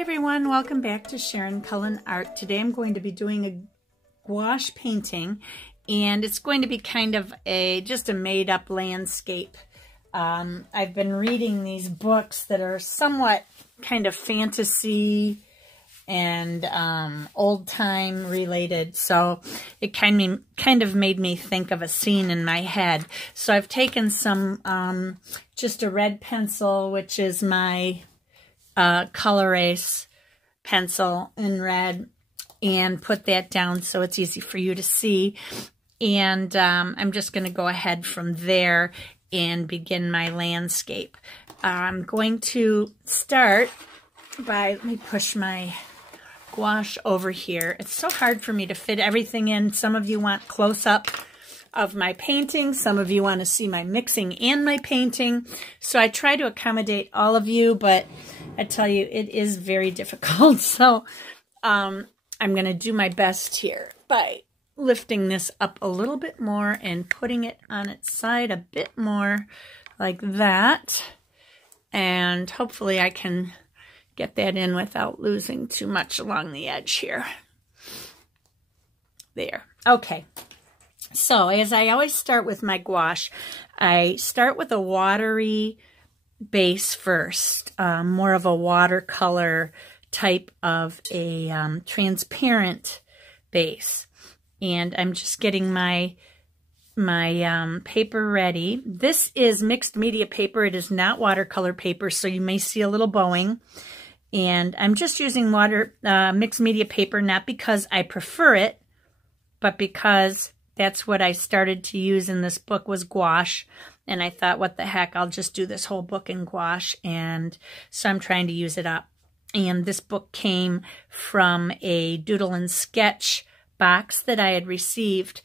Hi everyone, welcome back to Sharon Cullen Art. Today I'm going to be doing a gouache painting, and it's going to be kind of just a made-up landscape. I've been reading these books that are somewhat kind of fantasy and old-time related, so it kind of made me think of a scene in my head. So I've taken some just a red pencil, which is my Color Ace pencil in red, and put that down so it's easy for you to see. And I'm just going to go ahead from there and begin my landscape. I'm going to start by, let me push my gouache over here. It's so hard for me to fit everything in. Some of you want close-up of my painting. Some of you want to see my mixing and my painting. So I try to accommodate all of you, but I tell you, it is very difficult. So I'm going to do my best here by lifting this up a little bit more and putting it on its side a bit more like that. And hopefully I can get that in without losing too much along the edge here. There. Okay. So as I always start with my gouache, I start with a watery base first, more of a watercolor type of a transparent base. And I'm just getting my paper ready. This is mixed media paper. It is not watercolor paper, so you may see a little bowing. And I'm just using mixed media paper, not because I prefer it, but because that's what I started to use in this book was gouache. And I thought, what the heck, I'll just do this whole book in gouache. And so I'm trying to use it up. And this book came from a doodle and sketch box that I had received.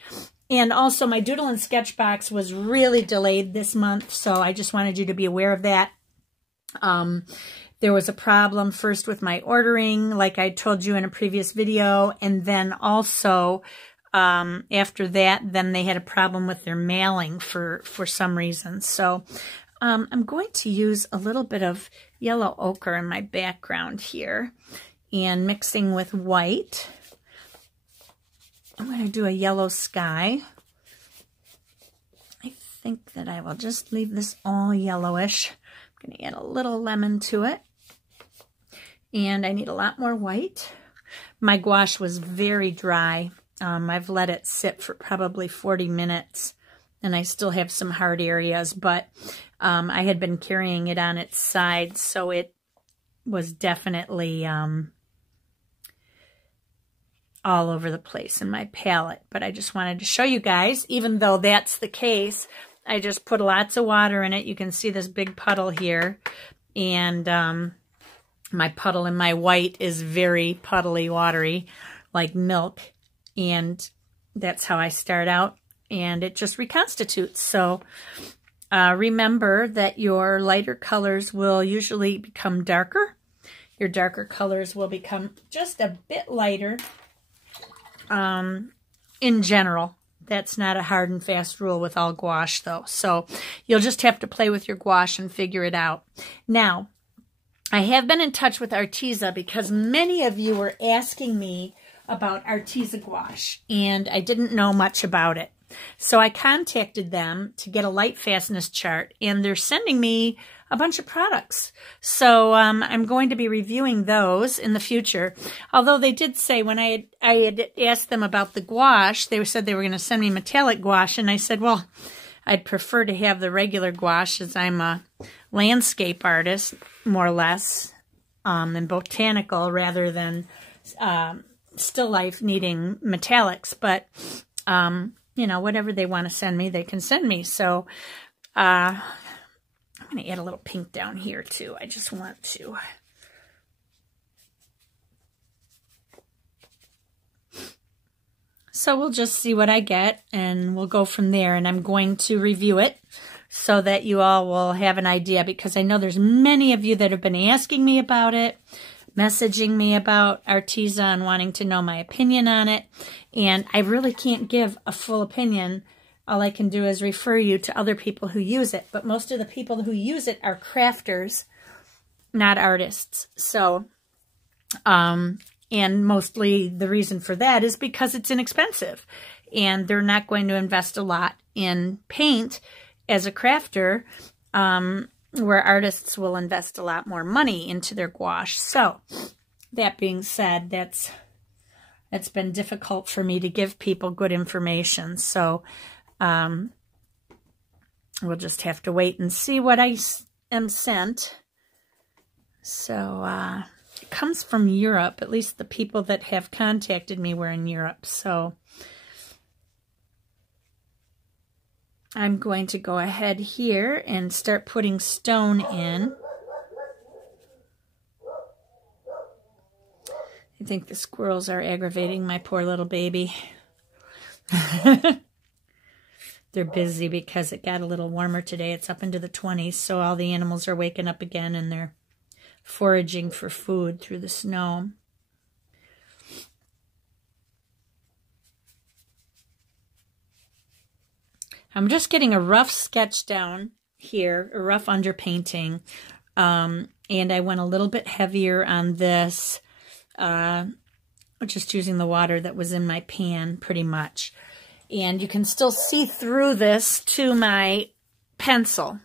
And also my doodle and sketch box was really delayed this month. So I just wanted you to be aware of that. There was a problem first with my ordering, like I told you in a previous video. And then also after that, then they had a problem with their mailing for some reason. So I'm going to use a little bit of yellow ochre in my background here and mixing with white. I'm going to do a yellow sky. I think that I will just leave this all yellowish. I'm going to add a little lemon to it. And I need a lot more white. My gouache was very dry. I've let it sit for probably 40 minutes, and I still have some hard areas, but I had been carrying it on its side, so it was definitely all over the place in my palette. But I just wanted to show you guys, even though that's the case, I just put lots of water in it. You can see this big puddle here, and my puddle in my white is very puddly, watery, like milk. And that's how I start out, and it just reconstitutes. So remember that your lighter colors will usually become darker. Your darker colors will become just a bit lighter in general. That's not a hard and fast rule with all gouache, though. So you'll just have to play with your gouache and figure it out. Now, I have been in touch with Arteza because many of you were asking me about Arteza gouache, and I didn't know much about it. So I contacted them to get a light fastness chart, and they're sending me a bunch of products. So I'm going to be reviewing those in the future. Although they did say when I had asked them about the gouache, they said they were going to send me metallic gouache, and I said, well, I'd prefer to have the regular gouache as I'm a landscape artist, more or less, and botanical rather than still life needing metallics. But you know, whatever they want to send me, they can send me. So I'm going to add a little pink down here too. I just want to. So we'll just see what I get, and we'll go from there. And I'm going to review it so that you all will have an idea, because I know there's many of you that have been asking me about it, messaging me about Arteza and wanting to know my opinion on it. And I really can't give a full opinion. All I can do is refer you to other people who use it. But most of the people who use it are crafters, not artists. So And mostly the reason for that is because it's inexpensive. And they're not going to invest a lot in paint as a crafter, where artists will invest a lot more money into their gouache. So, that being said, it's been difficult for me to give people good information. So, we'll just have to wait and see what I am sent. So, it comes from Europe. At least the people that have contacted me were in Europe. So, I'm going to go ahead here and start putting stone in. I think the squirrels are aggravating my poor little baby. They're busy because it got a little warmer today. It's up into the 20s, so all the animals are waking up again and they're foraging for food through the snow. I'm just getting a rough sketch down here, a rough underpainting, and I went a little bit heavier on this, just using the water that was in my pan pretty much. And you can still see through this to my pencil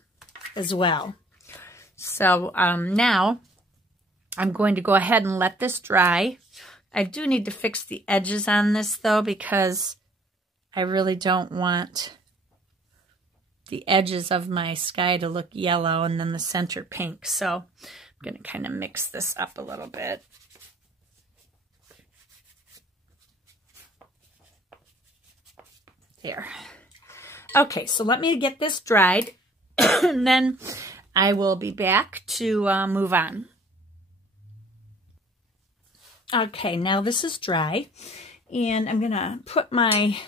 as well. So now I'm going to go ahead and let this dry. I do need to fix the edges on this though, because I really don't want the edges of my sky to look yellow and then the center pink. So I'm going to kind of mix this up a little bit. There. Okay, so let me get this dried, and then I will be back to move on. Okay, now this is dry, and I'm going to put my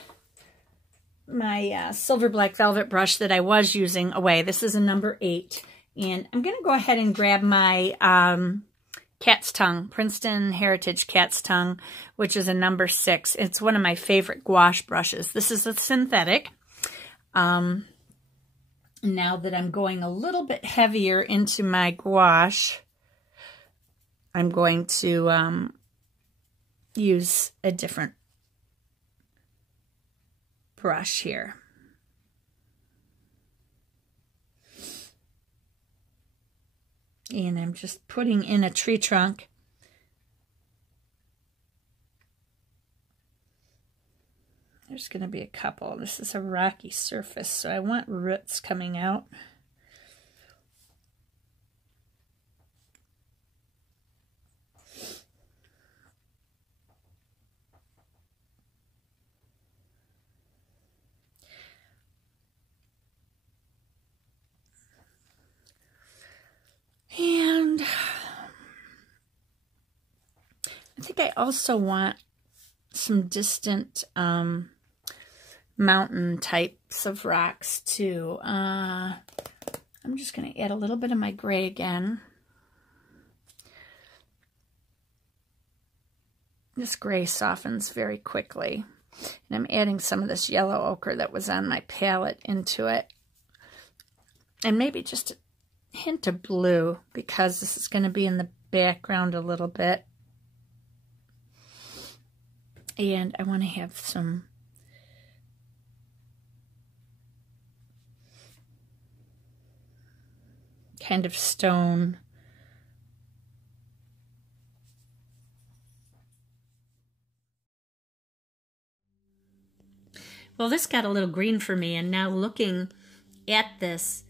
silver black velvet brush that I was using away. This is a number 8, and I'm going to go ahead and grab my cat's tongue, Princeton Heritage cat's tongue, which is a number 6. It's one of my favorite gouache brushes. This is a synthetic. Now that I'm going a little bit heavier into my gouache, I'm going to use a different brush here. And I'm just putting in a tree trunk. There's going to be a couple. This is a rocky surface, so I want roots coming out. And I think I also want some distant mountain types of rocks too. I'm just going to add a little bit of my gray again. This gray softens very quickly. And I'm adding some of this yellow ochre that was on my palette into it. And maybe just a hint of blue, because this is going to be in the background a little bit. And I want to have some kind of stone. Well, this got a little green for me, and now looking at this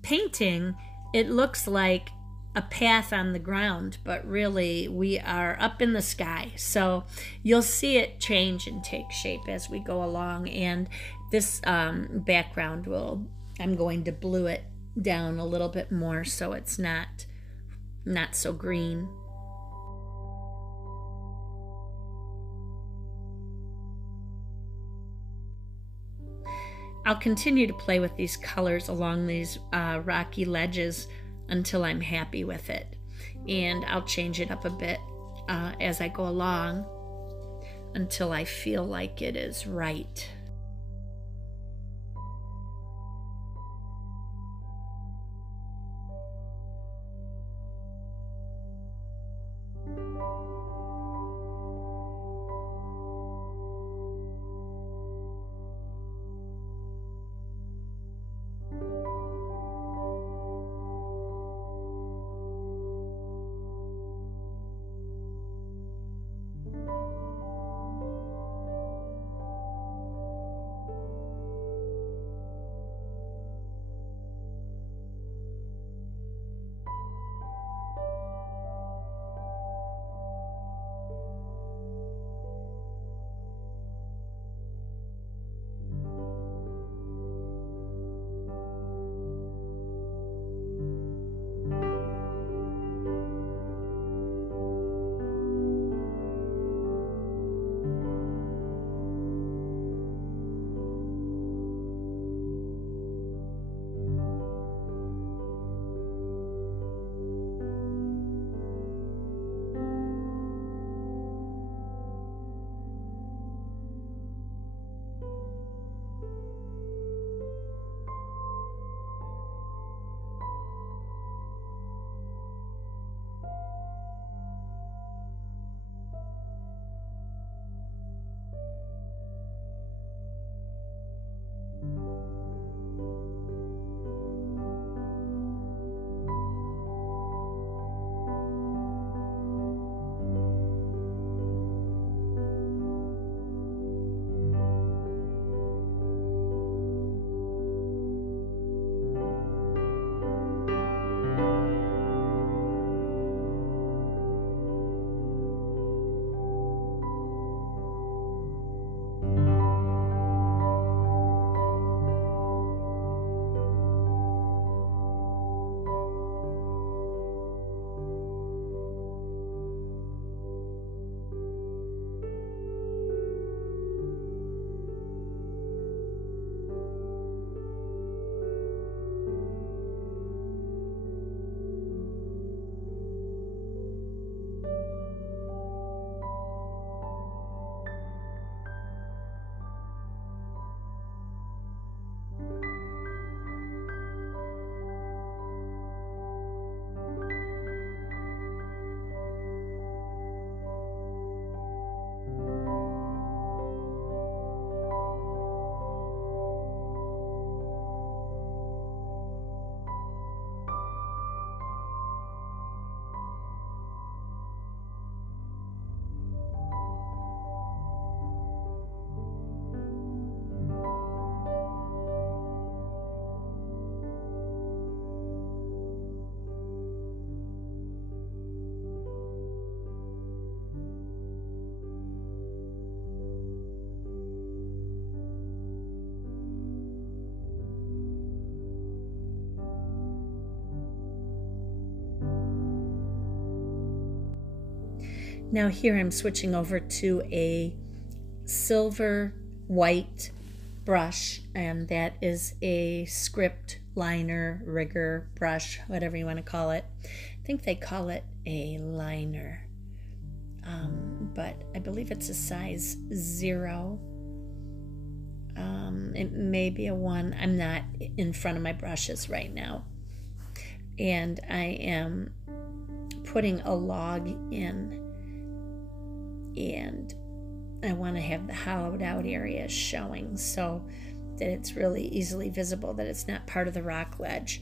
painting, it looks like a path on the ground, but really we are up in the sky. So you'll see it change and take shape as we go along, and this background I'm going to blue it down a little bit more so it's not so green. I'll continue to play with these colors along these rocky ledges until I'm happy with it. And I'll change it up a bit as I go along until I feel like it is right. Now here I'm switching over to a silver white brush, and that is a script liner, rigger brush, whatever you want to call it. I think they call it a liner, but I believe it's a size 0. It may be a 1. I'm not in front of my brushes right now. And I am putting a log in, and I want to have the hollowed out area showing so that it's really easily visible, that it's not part of the rock ledge.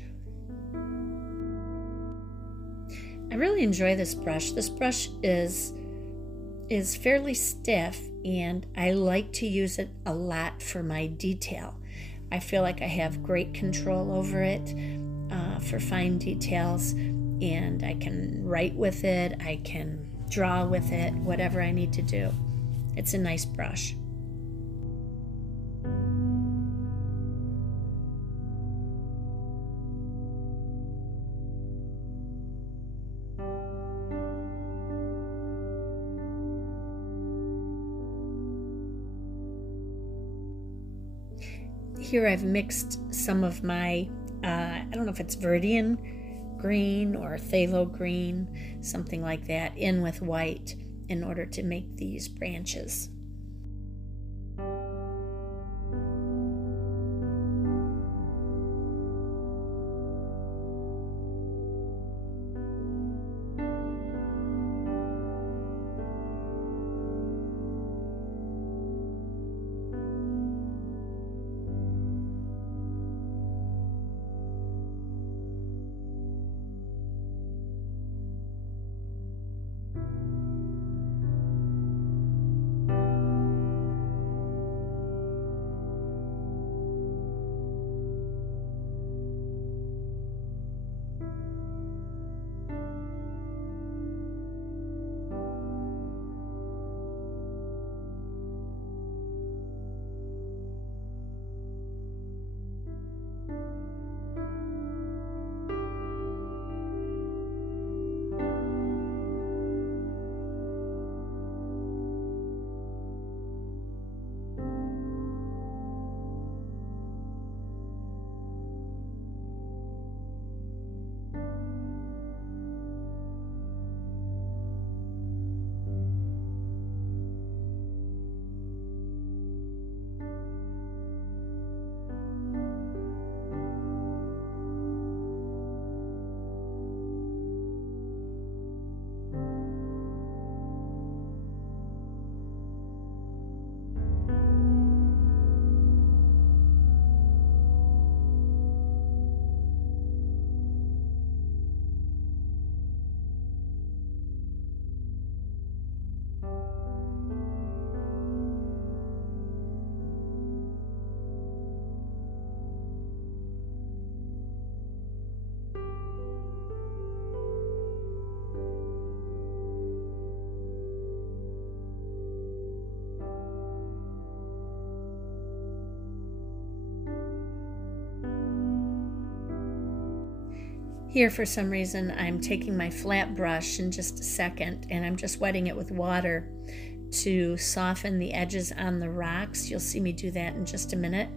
I really enjoy this brush. This brush is fairly stiff, and I like to use it a lot for my detail. I feel like I have great control over it for fine details, and I can write with it, I can draw with it, whatever I need to do. It's a nice brush. Here I've mixed some of my, I don't know if it's Viridian green or phthalo green, something like that, in with white in order to make these branches. Here, for some reason, I'm taking my flat brush in just a second, and I'm just wetting it with water to soften the edges on the rocks. You'll see me do that in just a minute.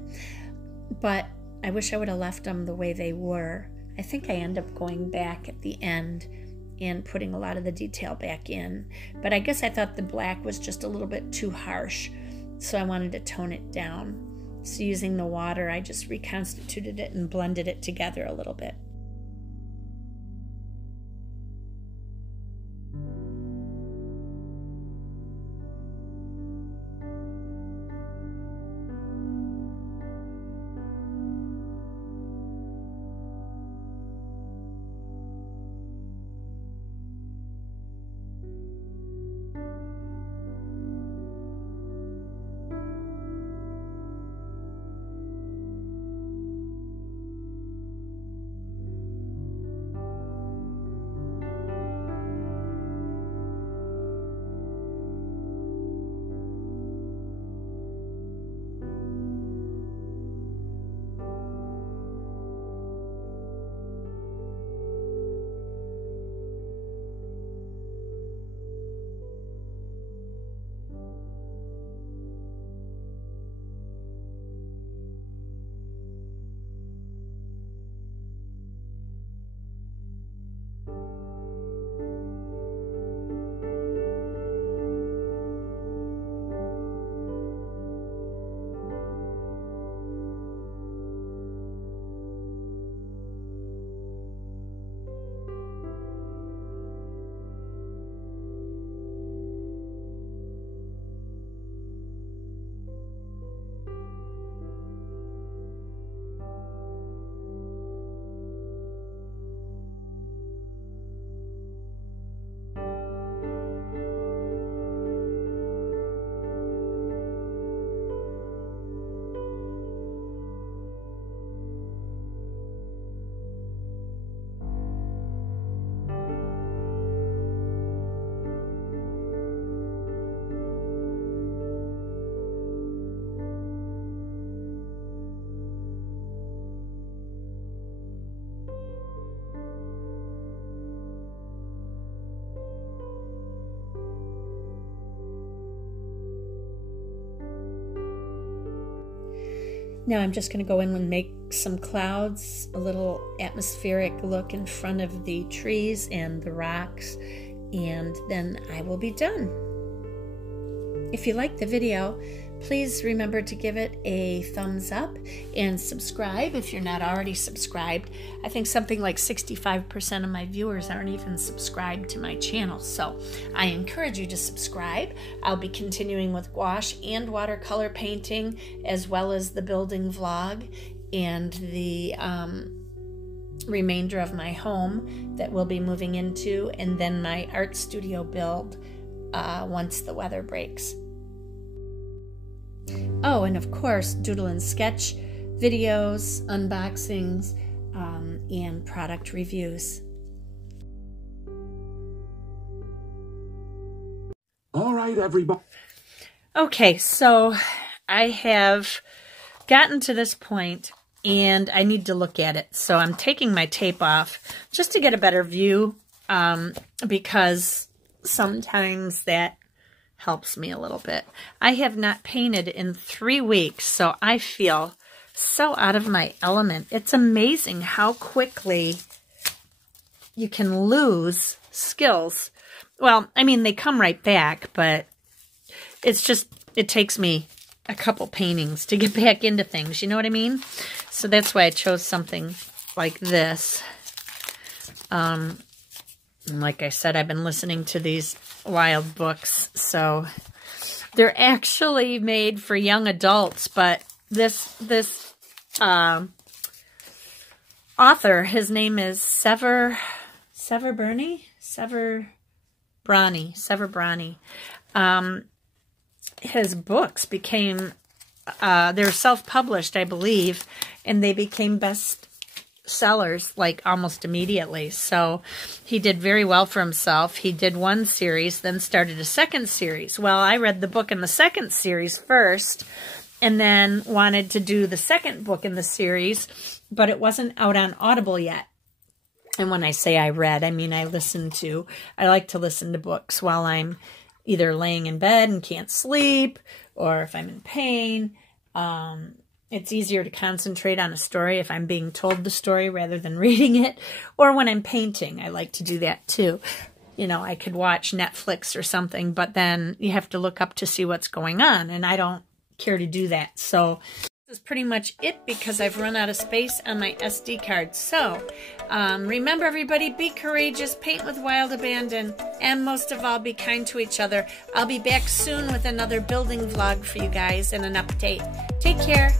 But I wish I would have left them the way they were. I think I end up going back at the end and putting a lot of the detail back in. But I guess I thought the black was just a little bit too harsh, so I wanted to tone it down. So using the water, I just reconstituted it and blended it together a little bit. Now I'm just going to go in and make some clouds, a little atmospheric look in front of the trees and the rocks, and then I will be done. If you like the video, please remember to give it a thumbs up and subscribe if you're not already subscribed. I think something like 65% of my viewers aren't even subscribed to my channel, so I encourage you to subscribe. I'll be continuing with gouache and watercolor painting, as well as the building vlog and the remainder of my home that we'll be moving into, and then my art studio build once the weather breaks. Oh, and of course, doodle and sketch videos, unboxings, and product reviews. All right, everybody. Okay, so I have gotten to this point, and I need to look at it. So I'm taking my tape off just to get a better view, because sometimes that helps me a little bit. I have not painted in 3 weeks, so I feel so out of my element. It's amazing how quickly you can lose skills. Well, I mean, they come right back, but it's just, it takes me a couple paintings to get back into things, you know what I mean? So that's why I chose something like this. And like I said, I've been listening to these wild books, so they're actually made for young adults, but this author, his name is Sever Brani. His books became, they're self-published, I believe, and they became best sellers like almost immediately. So he did very well for himself. He did one series, then started a second series. Well, I read the book in the second series first, and then wanted to do the second book in the series, but it wasn't out on Audible yet. And when I say I read, I mean I like to listen to books while I'm either laying in bed and can't sleep, or if I'm in pain. It's easier to concentrate on a story if I'm being told the story rather than reading it. Or when I'm painting, I like to do that too. You know, I could watch Netflix or something, but then you have to look up to see what's going on, and I don't care to do that. So this is pretty much it, because I've run out of space on my SD card. So remember, everybody, be courageous, paint with wild abandon, and most of all, be kind to each other. I'll be back soon with another building vlog for you guys and an update. Take care.